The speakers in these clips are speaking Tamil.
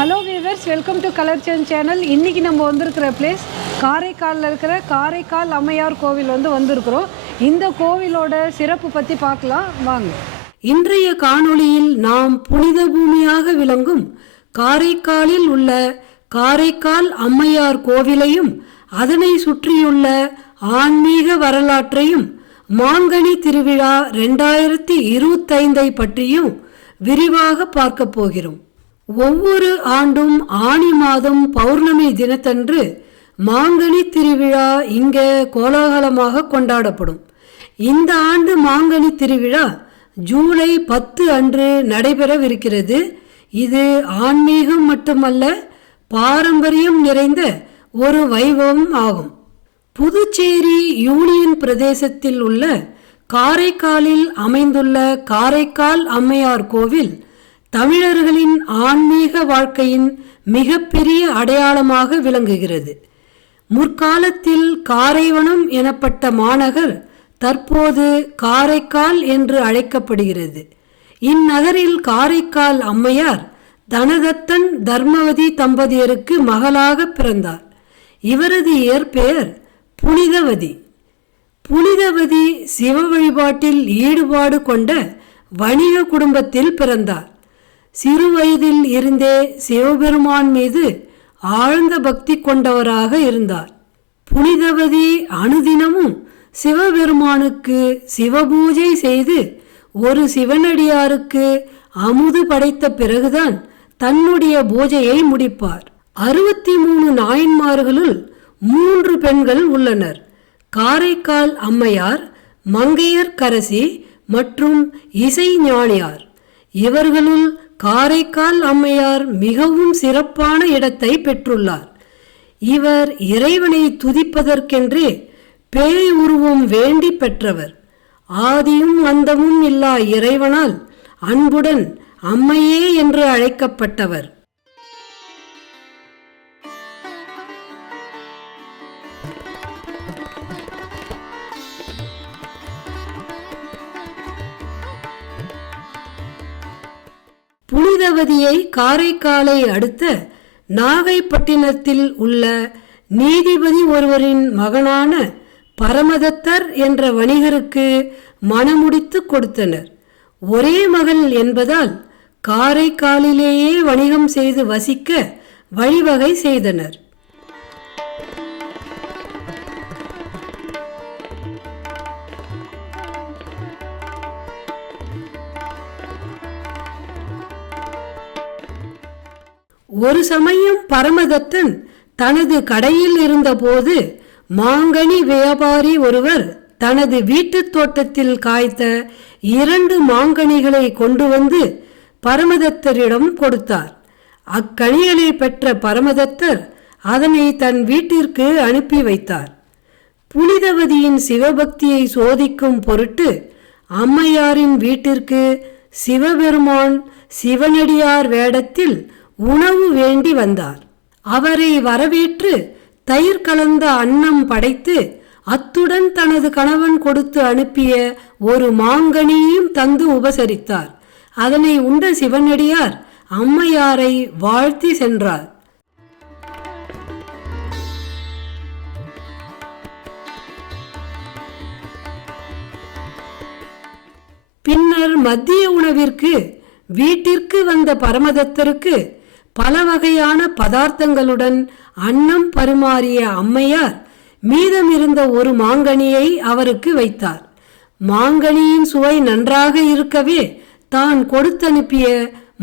Hello viewers, welcome to colour change channel. இன்றைக்கி நம்ம வந்திருக்கிற பிளேஸ் காரைக்காலில் இருக்கிற காரைக்கால் அம்மையார் கோவில் வந்திருக்கிறோம். இந்த கோவிலோட சிறப்பு பற்றி பார்க்கலாம் வாங்க. இன்றைய காணொளியில் நாம் புனித பூமியாக விளங்கும் காரைக்காலில் உள்ள காரைக்கால் அம்மையார் கோவிலையும் அதனை சுற்றியுள்ள ஆன்மீக வரலாற்றையும் மாங்கனி திருவிழா 2025 பற்றியும் விரிவாக பார்க்க போகிறோம். ஒவ்வொரு ஆண்டும் ஆனி மாதம் பௌர்ணமி தினத்தன்று மாங்கனி திருவிழா இங்கே கோலாகலமாக கொண்டாடப்படும். இந்த ஆண்டு மாங்கனி திருவிழா ஜூலை 10 அன்று நடைபெறவிருக்கிறது. இது ஆன்மீகம் மட்டுமல்ல, பாரம்பரியம் நிறைந்த ஒரு வைபவம் ஆகும். புதுச்சேரி யூனியன் பிரதேசத்தில் உள்ள காரைக்காலில் அமைந்துள்ள காரைக்கால் அம்மையார் கோவில் தமிழர்களின் ஆன்மீக வாழ்க்கையின் மிகப்பெரிய அடையாளமாக விளங்குகிறது. முற்காலத்தில் காரைவனம் எனப்பட்ட மாநகர் தற்போது காரைக்கால் என்று அழைக்கப்படுகிறது. இந்நகரில் காரைக்கால் அம்மையார் தனதத்தன் தர்மவதி தம்பதியருக்கு மகளாக பிறந்தார். இவரது இயற்பெயர் புனிதவதி. புனிதவதி சிவ வழிபாட்டில் ஈடுபாடு கொண்ட வணிக குடும்பத்தில் பிறந்தார். சிறு வயதில் இருந்தே சிவபெருமான் மீது ஆழ்ந்த பக்தி கொண்டவராக இருந்தார். புனிதவதி அனுதினமும் சிவபெருமானுக்கு சிவபூஜை செய்து ஒரு சிவனடியாருக்கு அமுது படைத்த பிறகுதான் தன்னுடைய பூஜையை முடிப்பார். 63 நாயன்மார்களுள் 3 பெண்கள் உள்ளனர். காரைக்கால் அம்மையார், மங்கையர்க்கரசி மற்றும் இசை ஞானியார். இவர்களுள் காரைக்கால் அம்மையார் மிகவும் சிறப்பான இடத்தை பெற்றுள்ளார். இவர் இறைவனை துதிப்பதற்கென்றே பேய் உருவம் வேண்டி பெற்றவர். ஆதியும் அந்தமும் இல்லா இறைவனால் அன்புடன் அம்மையே என்று அழைக்கப்பட்டவர். புனிதவதியை காரைக்காலை அடுத்த நாகைப்பட்டினத்தில் உள்ள நீதிபதி ஒருவரின் மகனான பரமதத்தர் என்ற வணிகருக்கு மணமுடித்து கொடுத்தனர். ஒரே மகள் என்பதால் காரைக்காலிலேயே வணிகம் செய்து வசிக்க வழிவகை செய்தனர். ஒரு சமயம் பரமதத்தன் தனது கடையில் இருந்தபோது மாங்கனி வியாபாரி ஒருவர் தனது வீட்டுத் தோட்டத்தில் காய்த்த 2 மாங்கனிகளை கொண்டு வந்து பரமதத்தரிடம் கொடுத்தார். அக்கனிகளை பெற்ற பரமதத்தர் அதனை தன் வீட்டிற்கு அனுப்பி வைத்தார். புனிதவதியின் சிவபக்தியை சோதிக்கும் பொருட்டு அம்மையாரின் வீட்டிற்கு சிவபெருமான் சிவனடியார் வேடத்தில் உணவு வேண்டி வந்தார். அவரை வரவேற்று தயிர் கலந்த அன்னம் படைத்து அத்துடன் தனது கணவன் கொடுத்து அனுப்பிய ஒரு மாங்கனியையும் தந்து உபசரித்தார். அதனை உண்ட சிவனடியார் அம்மையாரை வாழ்த்தி சென்றார். பின்னர் மதிய உணவிற்கு வீட்டிற்கு வந்த பரமதத்தருக்கு பல வகையான பதார்த்தங்களுடன் அன்னம் பரிமாறிய அம்மையார் மீதமிருந்த ஒரு மாங்கனியை அவருக்கு வைத்தார். மாங்கனியின் சுவை நன்றாக இருக்கவே தான் கொடுத்தனுப்பிய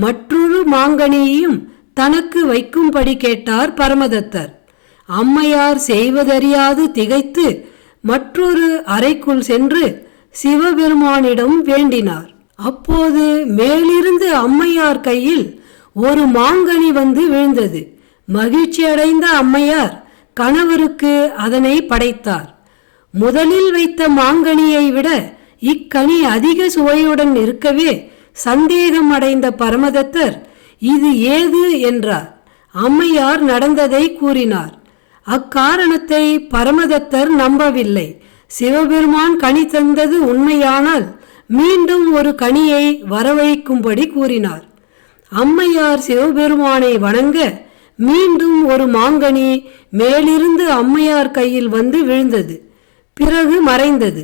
மற்றொரு மாங்கனியையும் தனக்கு வைக்கும்படி கேட்டார் பரமதத்தர். அம்மையார் செய்வதறியாது திகைத்து மற்றொரு அறைக்குள் சென்று சிவபெருமானிடம் வேண்டினார். அப்போது மேலிருந்து அம்மையார் கையில் ஒரு மாங்கனி வந்து விழுந்தது. மகிழ்ச்சி அடைந்த அம்மையார் கணவருக்கு அதனை படைத்தார். முதலில் வைத்த மாங்கனியை விட இக்கனி அதிக சுவையுடன் இருக்கவே சந்தேகம் அடைந்த பரமதத்தர் இது ஏது என்றார். அம்மையார் நடந்ததை கூறினார். அக்காரணத்தை பரமதத்தர் நம்பவில்லை. சிவபெருமான் கனி தந்தது உண்மையானால் மீண்டும் ஒரு கனியை வரவழைக்கும்படி கூறினார். அம்மையார் சிவபெருமானை வணங்க மீண்டும் ஒரு மாங்கனி மேலிருந்து அம்மையார் கையில் வந்து விழுந்தது. பிறகு மறைந்தது.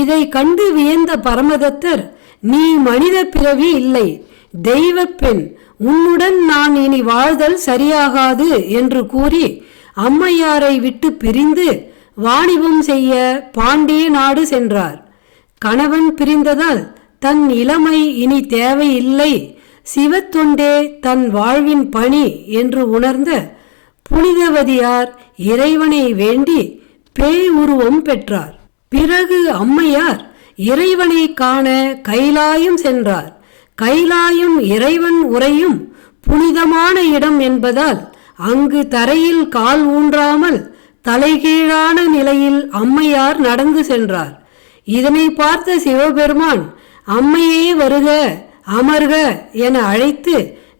இதை கண்டு வியந்த பரமதத்தர், நீ மனித பிறவி இல்லை, தெய்வ பெண், உன்னுடன் நான் இனி வாழ்தல் சரியாகாது என்று கூறி அம்மையாரை விட்டு பிரிந்து வாணிபம் செய்ய பாண்டிய நாடு சென்றார். கணவன் பிரிந்ததால் தன் இளமை இனி தேவையில்லை, சிவத்தொண்டே தன் வாழ்வின் பணி என்று உணர்ந்த புனிதவதியார் இறைவனை வேண்டி பேய் உருவம் பெற்றார். பிறகு அம்மையார் இறைவனை காண கைலாயம் சென்றார். கைலாயம் இறைவன் உறையும் புனிதமான இடம் என்பதால் அங்கு தரையில் கால் ஊன்றாமல் தலைகீழான நிலையில் அம்மையார் நடந்து சென்றார். இதனை பார்த்த சிவபெருமான், அம்மையே வருக, அமர்க என அழைத்து,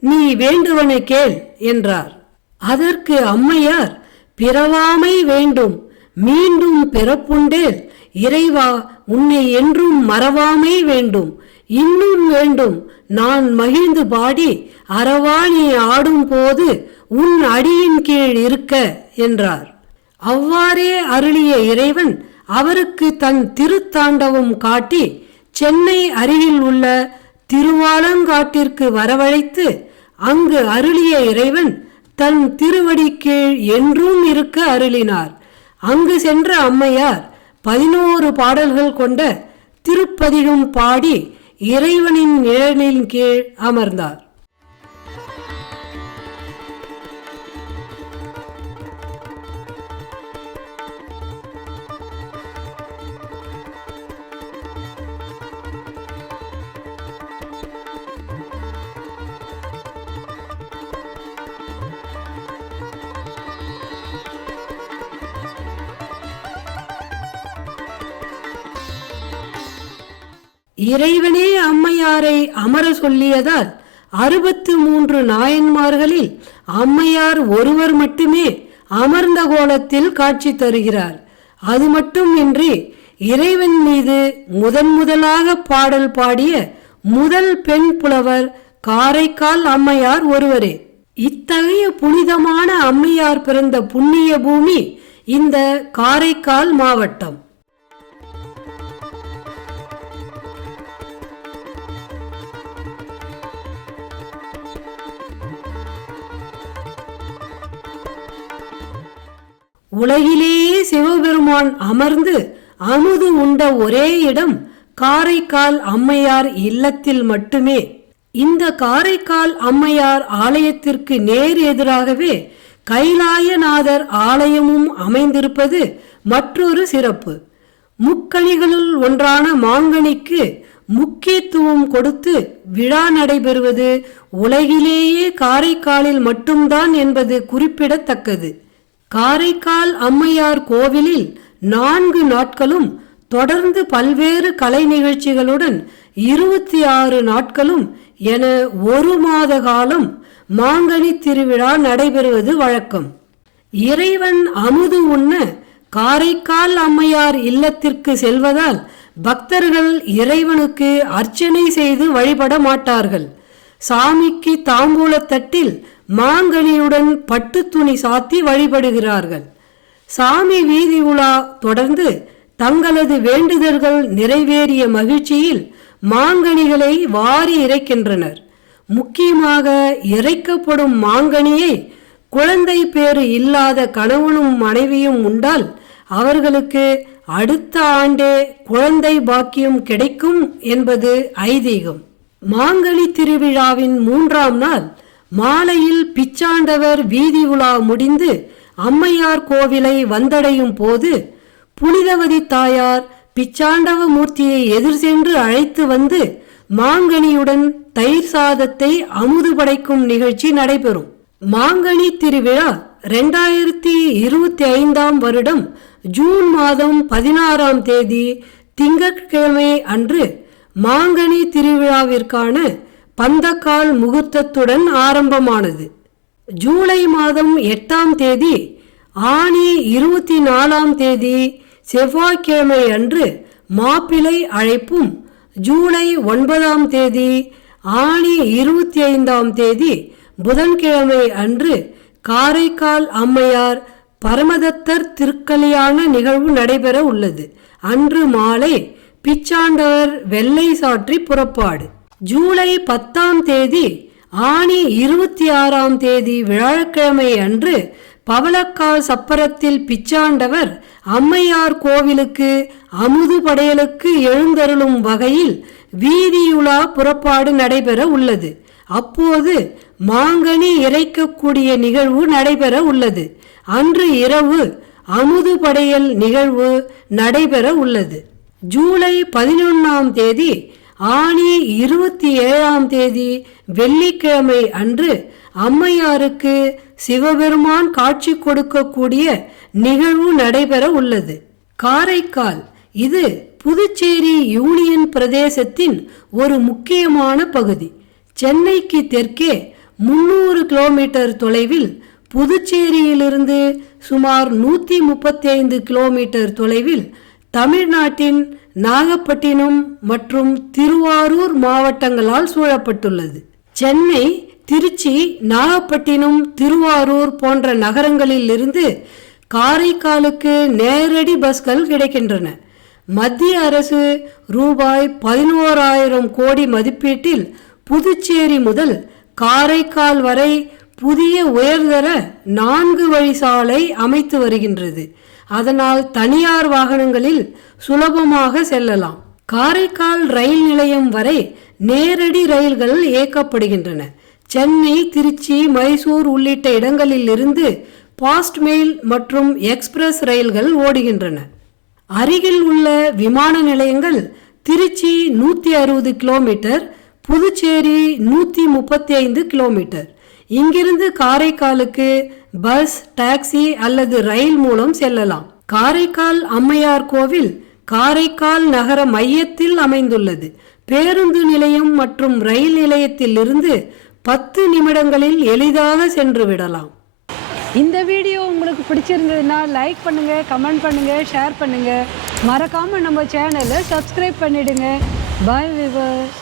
நீ வேண்டுவன கேள் என்றார். அதற்கு அம்மையார், பிறவாமை வேண்டும், மீண்டும் பிறப்புண்டேல், இறைவா உன்னை என்றும் மறவாமை வேண்டும், இன்னும் வேண்டும், நான் மகிழ்ந்து பாடி அரவாணி ஆடும் போது உன் அடியின் கீழ் இருக்க என்றார். அவ்வாறே அருளிய இறைவன் அவருக்கு தன் திருத்தாண்டவம் காட்டி சென்னை அருகில் உள்ள திருவாலங்காட்டிற்கு வரவழைத்து அங்கு அருளிய இறைவன் தன் திருவடி கீழ் என்றும் இருக்க அருளினார். அங்கு சென்ற அம்மையார் 11 பாடல்கள் கொண்ட திருப்பதிகம் பாடி இறைவனின் நிழலின் கீழ் அமர்ந்தார். இறைவனே அம்மையாரை அமர சொல்லியதால் 63 நாயன்மார்களில் அம்மையார் ஒருவர் மட்டுமே அமர்ந்த கோலத்தில் காட்சி தருகிறார். அது மட்டுமின்றி இறைவன் மீது முதலாக பாடல் பாடிய முதல் பெண் புலவர் காரைக்கால் அம்மையார் ஒருவரே. இத்தகைய புனிதமான அம்மையார் பிறந்த புண்ணிய பூமி இந்த காரைக்கால் மாவட்டம். உலகிலேயே சிவபெருமான் அமர்ந்து அமுது உண்ட ஒரே இடம் காரைக்கால் அம்மையார் இல்லத்தில் மட்டுமே. இந்த காரைக்கால் அம்மையார் ஆலயத்திற்கு நேர் எதிராகவே கைலாயநாதர் ஆலயமும் அமைந்திருப்பது மற்றொரு சிறப்பு. முக்கணிகளுள் ஒன்றான மாங்கனிக்கு முக்கியத்துவம் கொடுத்து விழா நடைபெறுவது உலகிலேயே காரைக்காலில் மட்டும்தான் என்பது குறிப்பிடத்தக்கது. காரைக்கால் அம்மையார் கோவிலில் 4 நாட்களும் தொடர்ந்து பல்வேறு கலை நிகழ்ச்சிகளுடன் 26 நாட்களும் என 1 மாத காலம் மாங்கனி திருவிழா நடைபெறுவது வழக்கம். இறைவன் அமுது உண்ண காரைக்கால் அம்மையார் இல்லத்திற்கு செல்வதால் பக்தர்கள் இறைவனுக்கு அர்ச்சனை செய்து வழிபட மாட்டார்கள். சாமிக்கு தாம்பூலத்தட்டில் மாங்கனியுடன் பட்டு துணி சாத்தி வழிபடுகிறார்கள். சாமி வீதி உலா தொடர்ந்து தங்களது வேண்டுதல்கள் நிறைவேறிய மகிழ்ச்சியில் மாங்கனிகளை வாரி இறைக்கின்றனர். முக்கியமாக இறைக்கப்படும் மாங்கனியை குழந்தை பேறு இல்லாத கணவனும் மனைவியும் உண்டால் அவர்களுக்கு அடுத்த ஆண்டே குழந்தை பாக்கியம் கிடைக்கும் என்பது ஐதீகம். மாங்கனி திருவிழாவின் 3ஆம் நாள் மாலையில் பிச்சாண்டவர் வீதி உலா முடிந்து அம்மையார் கோவிலை வந்தடையும் போது புனிதவதி தாயார் பிச்சாண்டவ மூர்த்தியை எதிர் சென்று அழைத்து வந்து மாங்கனியுடன் தயிர் சாதத்தை அமுது படைக்கும் நிகழ்ச்சி நடைபெறும். மாங்கனி திருவிழா 2025ஆம் வருடம் ஜூன் மாதம் 16ஆம் தேதி திங்கட்கிழமை அன்று மாங்கனி திருவிழாவிற்கான பந்தக்கால் முகூர்த்தத்துடன் ஆரம்பமானது. ஜூலை மாதம் 8ஆம் தேதி ஆனி 24ஆம் தேதி செவ்வாய்க்கிழமை அன்று மாப்பிள்ளை அழைப்பும், ஜூலை 9ஆம் தேதி ஆணி 25ஆம் தேதி புதன்கிழமை அன்று காரைக்கால் அம்மையார் பரமதத்தர் திருக்கல்யாண நிகழ்வு நடைபெற உள்ளது. அன்று மாலை பிச்சாண்டவர் வெள்ளை சாற்றி புறப்பாடு. ஜூலை 10ஆம் தேதி ஆணி 26ஆம் தேதி வியாழக்கிழமை அன்று பவளக்கால் சப்பரத்தில் பிச்சாண்டவர் அம்மையார் கோவிலுக்கு அமுது படையலுக்கு எழுந்தருளும் வகையில் வீதியுலா புறப்பாடு நடைபெற உள்ளது. அப்போது மாங்கனி இறைக்கக்கூடிய நிகழ்வு நடைபெற உள்ளது. அன்று இரவு அமுது படையல் நிகழ்வு நடைபெற உள்ளது. ஜூலை 11ஆம் தேதி ஆணி 27ஆம் தேதி வெள்ளிக்கிழமை அன்று அம்மையாருக்கு சிவபெருமான் காட்சி கொடுக்கக்கூடிய நிகழ்வு நடைபெற உள்ளது. காரைக்கால் இது புதுச்சேரி யூனியன் பிரதேசத்தின் ஒரு முக்கியமான பகுதி. சென்னைக்கு தெற்கே 300 கிலோமீட்டர் தொலைவில், புதுச்சேரியிலிருந்து சுமார் 135 கிலோமீட்டர் தொலைவில் தமிழ்நாட்டின் நாகப்பட்டினம் மற்றும் திருவாரூர் மாவட்டங்களால் சூழப்பட்டுள்ளது. சென்னை, திருச்சி, நாகப்பட்டினம், திருவாரூர் போன்ற நகரங்களில் இருந்து காரைக்காலுக்கு நேரடி பஸ்கள் கிடைக்கின்றன. மத்திய அரசு ரூபாய் 11,000 கோடி மதிப்பீட்டில் புதுச்சேரி முதல் காரைக்கால் வரை புதிய உயர்தர 4 வழி சாலை அமைத்து வருகின்றது. அதனால் தனியார் வாகனங்களில் சுலபமாக செல்லலாம். காரைக்கால் ரயில் நிலையம் வரை நேரடி ரயில்கள் இயக்கப்படுகின்றன. சென்னை, திருச்சி, மைசூர் உள்ளிட்ட இடங்களில் இருந்து பாஸ்ட் மெயில் மற்றும் எக்ஸ்பிரஸ் ரயில்கள் ஓடுகின்றன. அருகில் உள்ள விமான நிலையங்கள் திருச்சி 160 கிலோமீட்டர், புதுச்சேரி 135 கிலோமீட்டர். இங்கிருந்து காரைக்காலுக்கு பஸ், டாக்ஸி அல்லது ரயில் மூலம் செல்லலாம். காரைக்கால் அம்மையார் கோவில் காரைக்கால் நகர மையத்தில் அமைந்துள்ளது. பேருந்து நிலையம் மற்றும் ரயில் நிலையத்தில் இருந்து 10 நிமிடங்களில் எளிதாக சென்று விடலாம். இந்த வீடியோ உங்களுக்கு பிடிச்சிருந்ததுன்னா லைக் பண்ணுங்கள், கமெண்ட் பண்ணுங்கள், ஷேர் பண்ணுங்கள். மறக்காமல் நம்ம சேனலை சப்ஸ்கிரைப் பண்ணிவிடுங்க. பாய் வியூவர்ஸ்.